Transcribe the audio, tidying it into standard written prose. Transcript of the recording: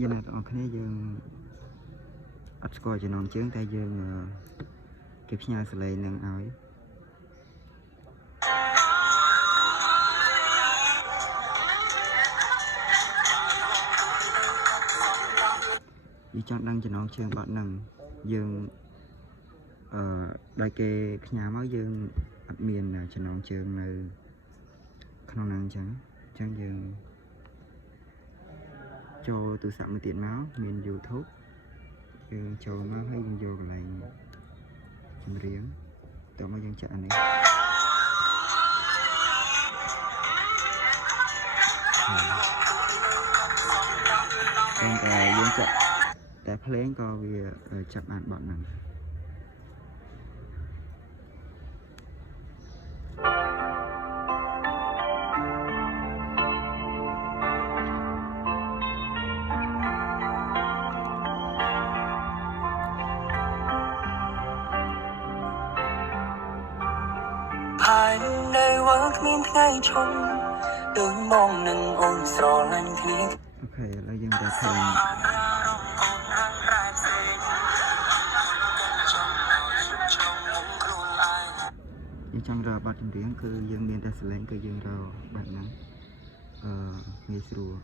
យើងអ្នកទាំងអស់គ្នាយើងអត់ស្គាល់ចំណងជើងតែយើងគេផ្ញើសលេងនឹងឲ្យយើងចង់ដឹងចំណងជើងបាត់ហ្នឹងយើងដែលគេផ្ញើមកយើងអត់មានចំណងជើងនៅក្នុងហ្នឹងអញ្ចឹងយើងចូលទូរស័ព្ទមួយទៀតមកមាន YouTube យើងចូលមកហើយយើងយកកន្លែងចម្រៀងតោះមកយើងចាក់អានេះតែយើងចាក់តែភ្លេងក៏វាចាប់បានបត់ហ្នឹងហើយនៅវល់គ្មានថ្ងៃឈប់ដូចមកនឹងអូនស្រឡាញ់គ្នាអូខេឥឡូវយើងទៅឃើញយើងចង់រកបទចម្រៀងគឺយើងមានតែសលេងគឺយើងរកបែបហ្នឹងងាយស្រួល